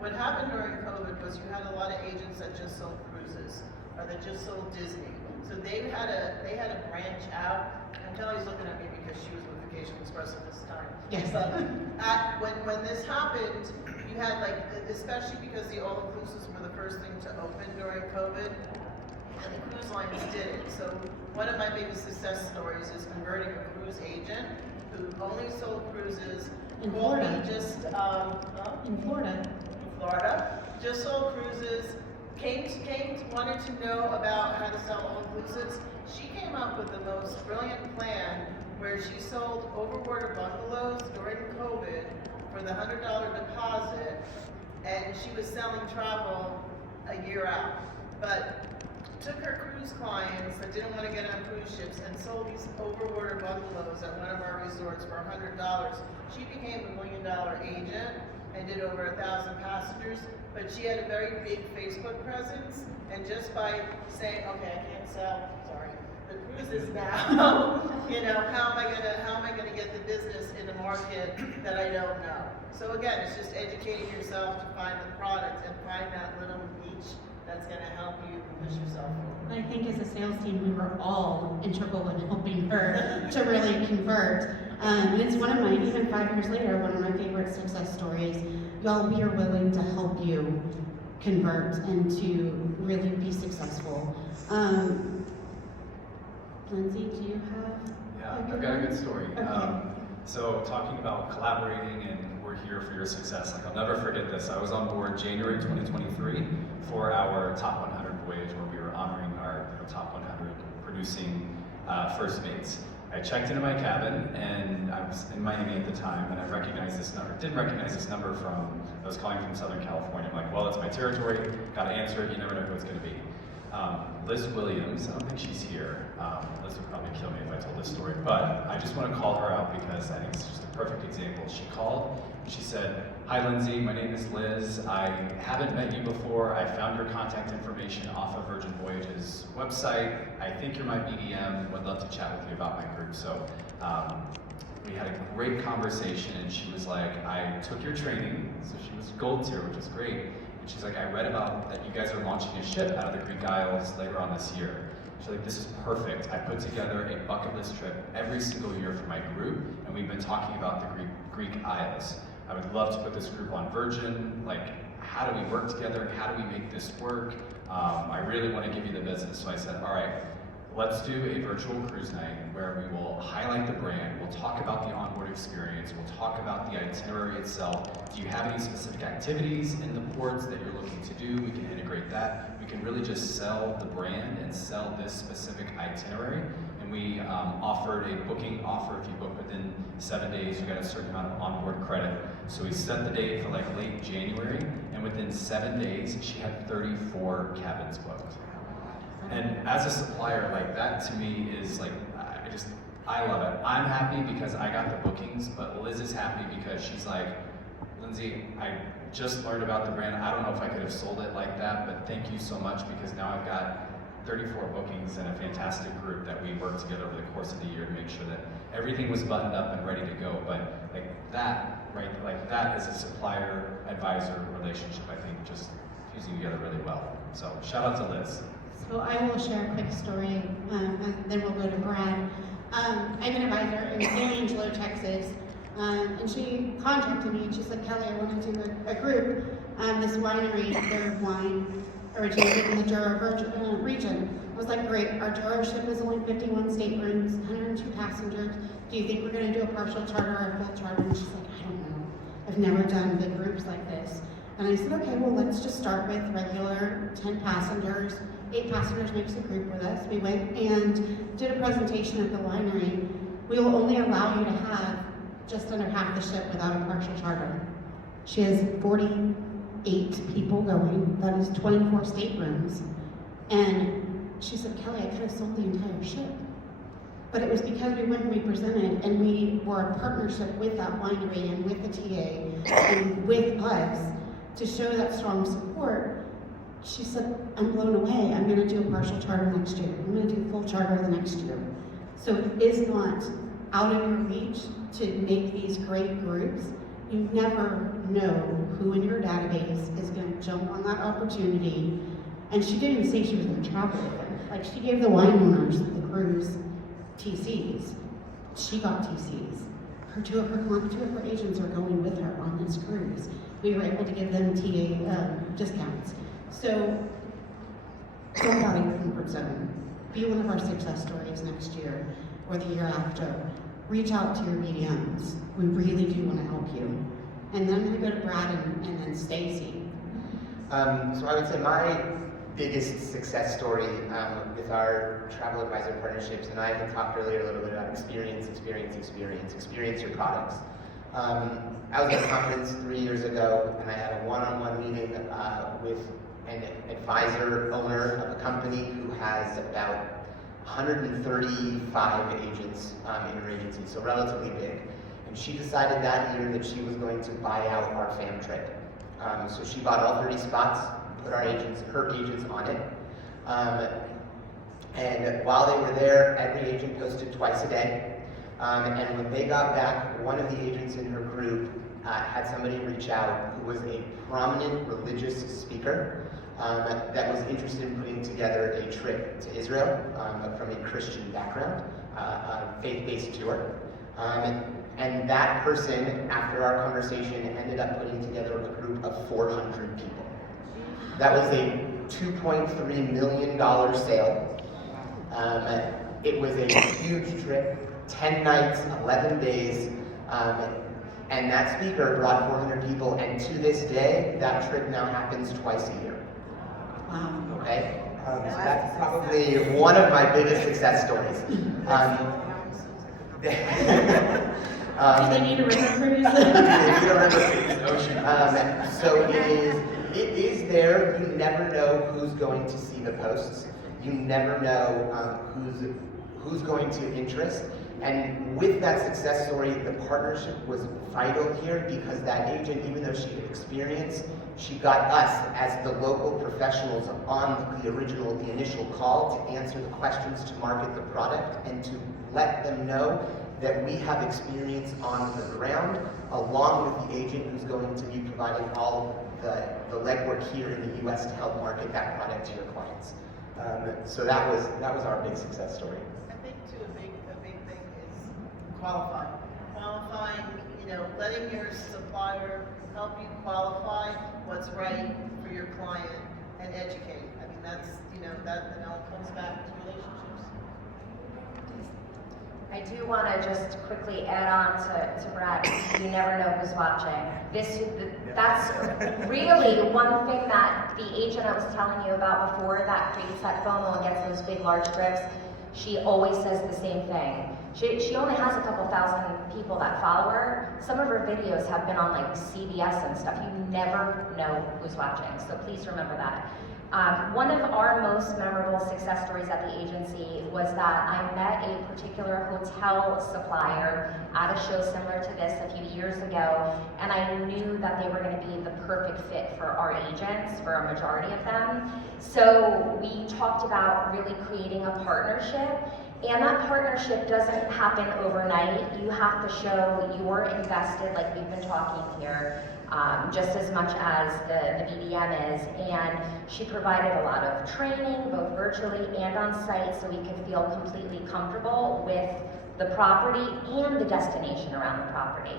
What happened during COVID was you had a lot of agents that just sold cruises, or that just sold Disney. So they had to branch out. And Kelly's looking at me because she was with Vacation Express at this time. Yes. But when this happened, you had especially because the all-inclusives were the first thing to open during COVID, and the cruise lines did it. So one of my biggest success stories is converting a cruise agent who only sold cruises. In Called me Florida. just, In Florida. Florida, just sold cruises, wanted to know about how to sell all-inclusives. She came up with the most brilliant plan where she sold overwater bungalows during COVID for the $100 deposit, and she was selling travel a year out. But took her cruise clients that didn't want to get on cruise ships and sold these overwater bungalows at one of our resorts for $100. She became a $1 million agent and did over 1,000 passengers, but she had a very big Facebook presence, and just by saying, okay, I can't sell, sorry, the cruises now, you know, how am I gonna get the business in a market that I don't know? So again, it's just educating yourself to find the product and find that little niche that's gonna help you push yourself forward. I think as a sales team, we were all integral in helping her to really convert. And it's one of my, even 5 years later, one of my favorite success stories. Y'all, we are willing to help you convert and to really be successful. Lindsay, do you have? Yeah, I've got a good story. Okay. So talking about collaborating and we're here for your success, like I'll never forget this. I was on board January 2023 for our top 100 voyage where we were honoring our top 100 producing first mates. I checked into my cabin and I was in Miami at the time and I recognized this number, didn't recognize this number from, I was calling from Southern California. I'm like, well, it's my territory, gotta answer it, you never know who it's gonna be. Liz Williams, I don't think she's here. Liz would probably kill me if I told this story, but I just want to call her out because I think it's just a perfect example. She called, she said, hi Lindsay, my name is Liz. I haven't met you before. I found your contact information off of Virgin Voyages website. I think you're my BDM, would love to chat with you about my group. So we had a great conversation and she was like, I took your training, so she was gold tier, which is great. She's like, I read about that you guys are launching a ship out of the Greek Isles later on this year. She's like, this is perfect. I put together a bucket list trip every single year for my group, and we've been talking about the Greek Isles. I would love to put this group on Virgin. Like, how do we work together? How do we make this work? I really want to give you the business. So I said, all right, let's do a virtual cruise night where we will highlight the brand. We'll talk about the onboard experience. We'll talk about the itinerary itself. Do you have any specific activities in the ports that you're looking to do? We can integrate that. We can really just sell the brand and sell this specific itinerary. And we offered a booking offer. If you book within 7 days, you got a certain amount of onboard credit. So we set the date for like late January, and within 7 days, she had 34 cabins booked. And as a supplier, like that to me is like, I love it. I'm happy because I got the bookings, but Liz is happy because she's like, Lindsay, I just learned about the brand. I don't know if I could have sold it like that, but thank you so much because now I've got 34 bookings and a fantastic group that we worked together over the course of the year to make sure that everything was buttoned up and ready to go. But like that, right, like that is a supplier advisor relationship, I think, just fusing together really well. So shout out to Liz. So I will share a quick story, and then we'll go to Brad. I'm an advisor in San Angelo, Texas, and she contacted me and she said, Kelly, I want to do a group. This winery, their wine originated in the Douro region. I was like, great, our Douro ship is only 51 staterooms, 102 passengers. Do you think we're going to do a partial charter or a full charter? And she's like, I don't know. I've never done big groups like this. And I said, okay, well, let's just start with regular 10 passengers. 8 passengers makes a group with us. We went and did a presentation at the winery. We will only allow you to have just under half the ship without a partial charter. She has 48 people going. That is 24 staterooms. And she said, Kelly, I could have sold the entire ship. But it was because we went and we presented and we were a partnership with that winery and with the TA and with us to show that strong support. She said, I'm blown away. I'm going to do a partial charter next year. I'm going to do a full charter the next year. So it is not out of your reach to make these great groups. You never know who in your database is going to jump on that opportunity. And she didn't even say she was going to travel with them. Like, she gave the wine owners the cruise TCs. She got TCs. Two of her agents are going with her on this cruise. We were able to give them TA discounts. So Step out of your comfort zone. Be one of our success stories next year or the year after. Reach out to your BDMs. We really do want to help you. And then we go to Brad and then Stacy. So I would say my biggest success story with our travel advisor partnerships, and I had talked earlier a little bit about experience your products. I was at a conference 3 years ago, and I had a one-on-one meeting with an advisor owner of a company who has about 135 agents in her agency, so relatively big. And she decided that year that she was going to buy out our fam trip. So she bought all 30 spots, put her agents on it. And while they were there, every agent posted twice a day. And when they got back, one of the agents in her group had somebody reach out who was a prominent religious speaker that was interested in putting together a trip to Israel from a Christian background, a faith-based tour. And that person, after our conversation, ended up putting together a group of 400 people. That was a $2.3 million sale. It was a huge trip, 10 nights, 11 days, and that speaker brought 400 people, and to this day, that trip now happens twice a year. Wow. Okay? So that's probably one of my biggest success stories. Do they need a river cruise? So it is there. You never know who's going to see the posts. You never know who's going to interest. And with that success story, the partnership was vital here because that agent, even though she had experience, she got us as the local professionals on the initial call to answer the questions, to market the product, and to let them know that we have experience on the ground, along with the agent who's going to be providing all the legwork here in the U.S. to help market that product to your clients. So that was our big success story. I think too, a big thing is qualifying. Qualifying, letting your supplier help you qualify what's right for your client and educate. I mean, that's, that all comes back to relationships. I do want to just quickly add on to Brad. You never know who's watching. That's really one thing that the agent I was telling you about before that creates that FOMO and gets those big, large trips. She always says the same thing. She only has a couple thousand people that follow her. Some of her videos have been on like CBS and stuff. You never know who's watching, so please remember that. One of our most memorable success stories at the agency was that I met a particular hotel supplier at a show similar to this a few years ago, and I knew that they were going to be the perfect fit for our agents, for a majority of them. So we talked about really creating a partnership, and that partnership doesn't happen overnight. You have to show you're invested, like we've been talking here, just as much as the BDM is. And she provided a lot of training, both virtually and on site, so we could feel completely comfortable with the property and the destination around the property.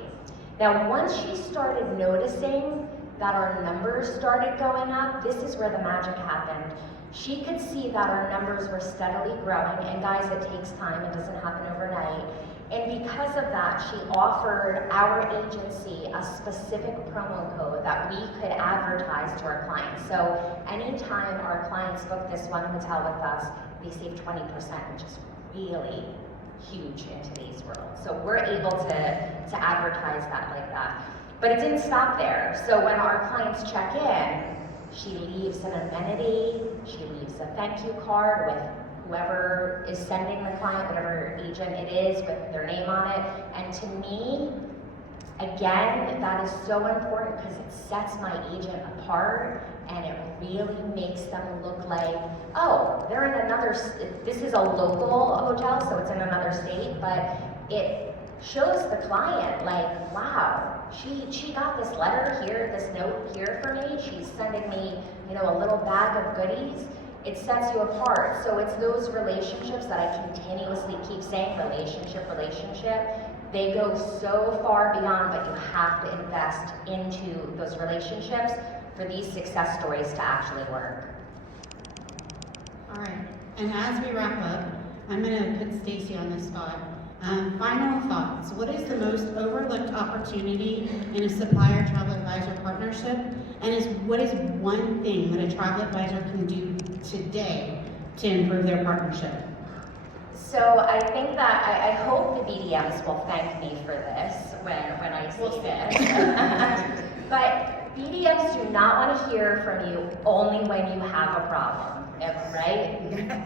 Now, once she started noticing that our numbers started going up, this is where the magic happened. She could see that our numbers were steadily growing, and guys, it takes time, it doesn't happen overnight. And because of that, she offered our agency a specific promo code that we could advertise to our clients. So anytime our clients book this one hotel with us, they save 20%, which is really huge in today's world. So we're able to advertise that like that. But it didn't stop there. So when our clients check in, she leaves an amenity, she leaves a thank you card with whoever is sending the client, whatever agent it is, with their name on it. And to me, again, that is so important because it sets my agent apart and it really makes them look like, oh, they're in another, this is a local hotel, so it's in another state, but it shows the client like, wow, she got this letter here, this note here for me, she's sending me, a little bag of goodies. It sets you apart. So it's those relationships that I continuously keep saying, relationship. They go so far beyond, but you have to invest into those relationships for these success stories to actually work. And as we wrap up, I'm gonna put Stacy on the spot. Final thoughts. What is the most overlooked opportunity in a supplier travel advisor partnership? And what is one thing that a travel advisor can do today to improve their partnership? So I think that, I hope the BDMs will thank me for this when I say this. But BDMs do not want to hear from you only when you have a problem, right?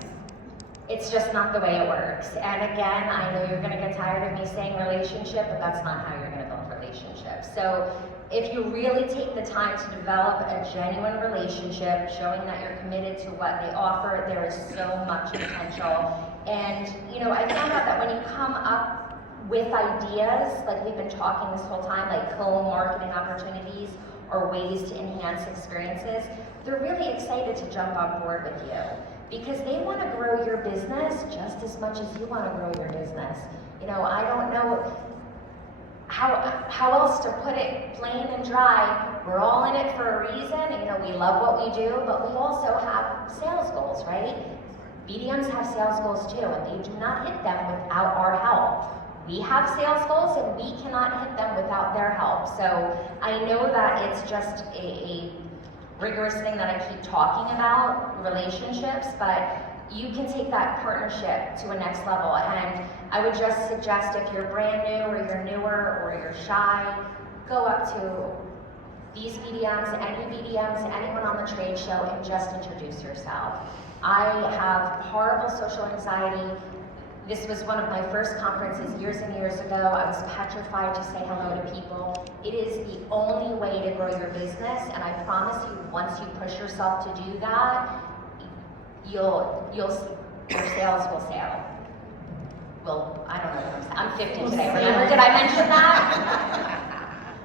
It's just not the way it works. And again, I know you're gonna get tired of me saying relationship, but that's not how you're gonna build relationships. So if you really take the time to develop a genuine relationship, showing that you're committed to what they offer, there is so much potential. And I found out that when you come up with ideas, like we've been talking this whole time, like co-marketing opportunities or ways to enhance experiences, they're really excited to jump on board with you, because they want to grow your business just as much as you want to grow your business. I don't know how else to put it plain and dry. We're all in it for a reason. We love what we do, but we also have sales goals, right? BDMs have sales goals too, and they do not hit them without our help. We have sales goals, and we cannot hit them without their help. So I know that it's just a rigorous thing that I keep talking about, relationships, but you can take that partnership to a next level. And I would just suggest, if you're brand new or you're newer or you're shy, go up to these BDMs, any BDMs, anyone on the trade show, and just introduce yourself. I have horrible social anxiety. This was one of my first conferences years and years ago. I was petrified to say hello to people. It is the only way to grow your business, and I promise you, once you push yourself to do that, your sales will sail. Well, I don't know what I'm saying. I'm 50 today. Remember, did I mention that?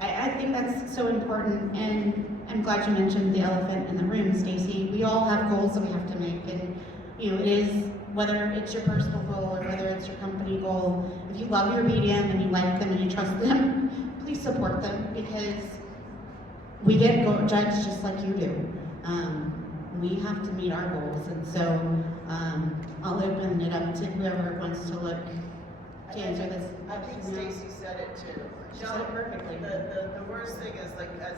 I think that's so important, and I'm glad you mentioned the elephant in the room, Stacy. We all have goals that we have to make, and it is, whether it's your personal goal or whether it's your company goal. If you love your medium and you like them and you trust them, please support them, because we get judged just like you do. We have to meet our goals, and so I'll open it up to whoever wants to look to answer this. I think Stacy said it too. She said it perfectly. The worst thing is, as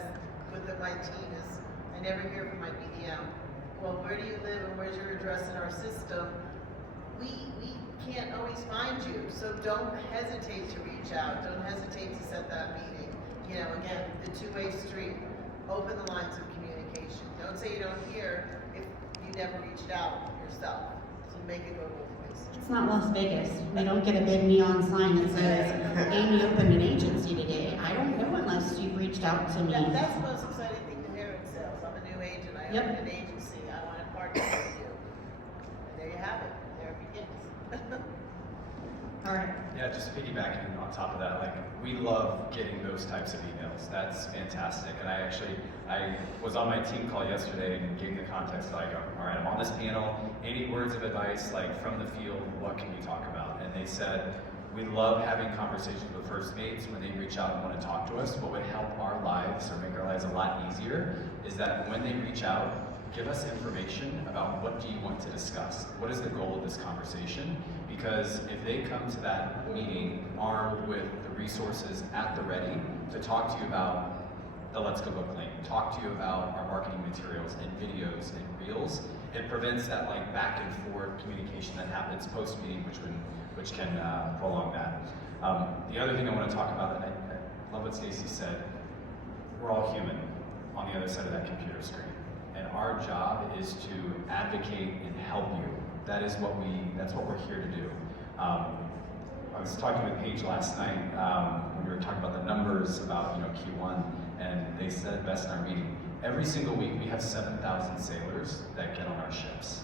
with my team, is I never hear from my BDM. Well, where do you live and where's your address in our system? We can't always find you, so don't hesitate to reach out. Don't hesitate to set that meeting. Again, the two-way street. Open the lines of communication. Don't say you don't hear if you never reached out yourself. So make it go both ways. It's not Las Vegas. We don't get a big neon sign that says, Amy opened an agency today. I don't know unless you've reached out to me. That's the most exciting thing to hear in sales. I'm a new agent. I opened an agency. I want to partner with you. And there you have it. There it begins. All right. Yeah, just piggybacking on top of that, we love getting those types of emails. That's fantastic. And I was on my team call yesterday and gave the context, all right, I'm on this panel, any words of advice, from the field, what can we talk about? And they said, we love having conversations with first mates when they reach out and want to talk to us. What would help our lives or make our lives a lot easier is that when they reach out, give us information about what do you want to discuss? What is the goal of this conversation? Because if they come to that meeting armed with the resources at the ready to talk to you about the Let's Go Book link, talk to you about our marketing materials and videos and reels, it prevents that back and forth communication that happens post-meeting, which can prolong that. The other thing I want to talk about, and I love what Stacy said, we're all human on the other side of that computer screen. And our job is to advocate and help you. That's what we're here to do. I was talking with Paige last night when we were talking about the numbers about Q1, and they said best in our meeting. Every single week we have 7,000 sailors that get on our ships.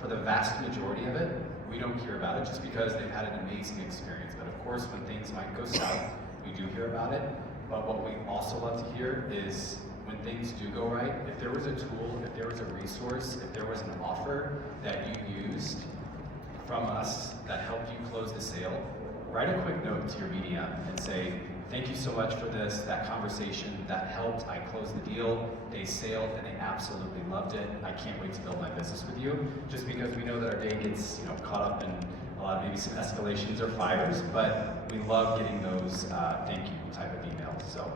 For the vast majority of it, we don't hear about it just because they've had an amazing experience. But of course, when things might go south, we do hear about it. But what we also love to hear is when things do go right, if there was a tool, if there was a resource, if there was an offer that you used from us that helped you close the sale, write a quick note to your BDM and say, thank you so much for this, that conversation, that helped. I closed the deal, they sailed, and they absolutely loved it. I can't wait to build my business with you, just because we know that our day gets caught up in a lot of maybe some escalations or fires, but we love getting those thank you type of emails. So,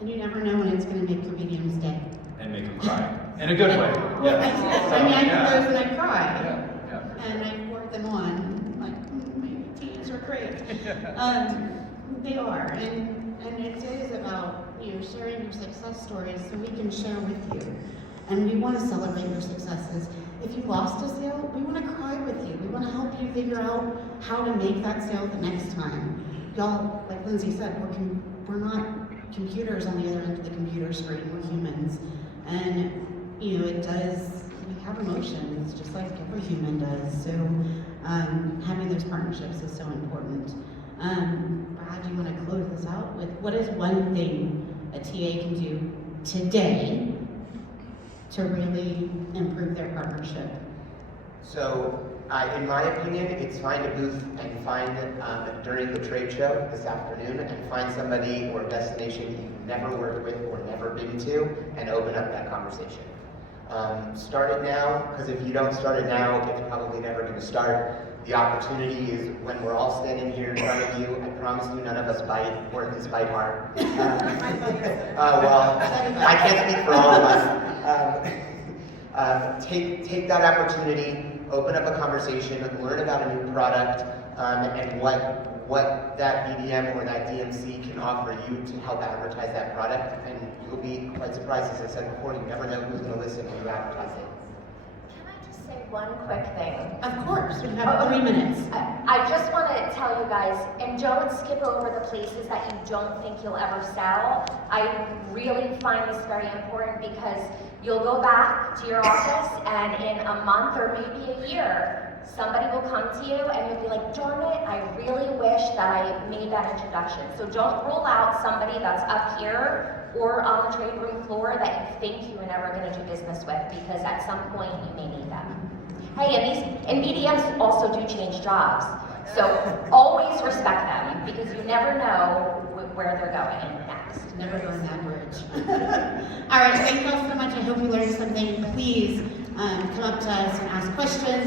And you never know when it's going to make your medium's day. and make them cry in a good way. Well, Yes. I mean, I Yeah. do those and I cry. Yeah. And I forward them on, like, maybe teas are great. They are, and it is about, sharing your success stories so we can share with you. And we want to celebrate your successes. If you lost a sale, we want to cry with you. We want to help you figure out how to make that sale the next time. Y'all, like Lindsay said, we're not computers on the other end of the computer screen, we're humans. And, it does, we have emotions, just like every human does. So, having those partnerships is so important. Brad, do you want to close this out with what is one thing a TA can do today to really improve their partnership? So, in my opinion, it's find a booth and find during the trade show this afternoon and find somebody or a destination you've never worked with or never been to and open up that conversation. Start it now, because if you don't start it now, it's probably never going to start. The opportunity is when we're all standing here in front of you. I promise you, none of us work and spite hard. Well, I can't speak for all of us. Take that opportunity, open up a conversation, learn about a new product, and what that BDM or that DMC can offer you to help advertise that product. And you'll be quite surprised, as I said before, you never know who's going to listen when you advertise it. Can I just say one quick thing? Of course, we have 3 minutes. I just want to tell you guys, and don't skip over the places that you don't think you'll ever sell. I really find this very important because you'll go back to your office and in a month or maybe a year, somebody will come to you and you'll be like, darn it, I really wish that I made that introduction. So don't rule out somebody that's up here or on the trade room floor that you think you were never going to do business with, because at some point you may need them. Hey, and BDMs also do change jobs. So always respect them, because you never know where they're going next. Never burn that bridge. All right, thank you all so much. I hope you learned something. Please come up to us and ask questions.